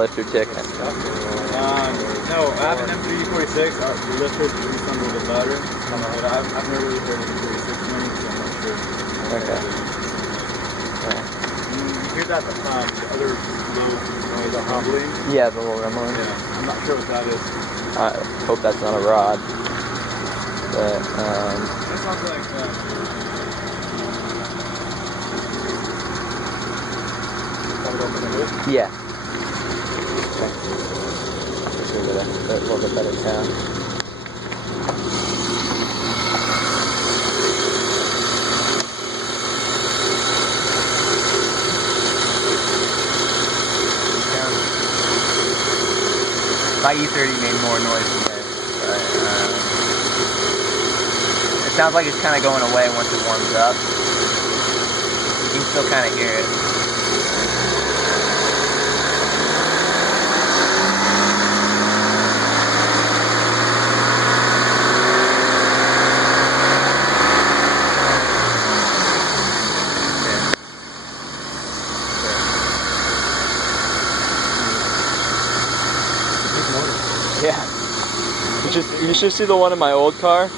lifter tick? No, I have an MT46. The lifter is a little bit better. But I've never really heard of the 46 mini, so I'm not sure. Okay. You hear that other low noise, the humbling? Yeah, the little rumbling. Yeah, I'm not sure what that is. I hope that's not a rod. But, That sounds like yeah. Let's give it a little bit better sound. My E30 made more noise than this, but it sounds like it's kind of going away once it warms up. You can still kind of hear it. Yeah. You should see the one in my old car.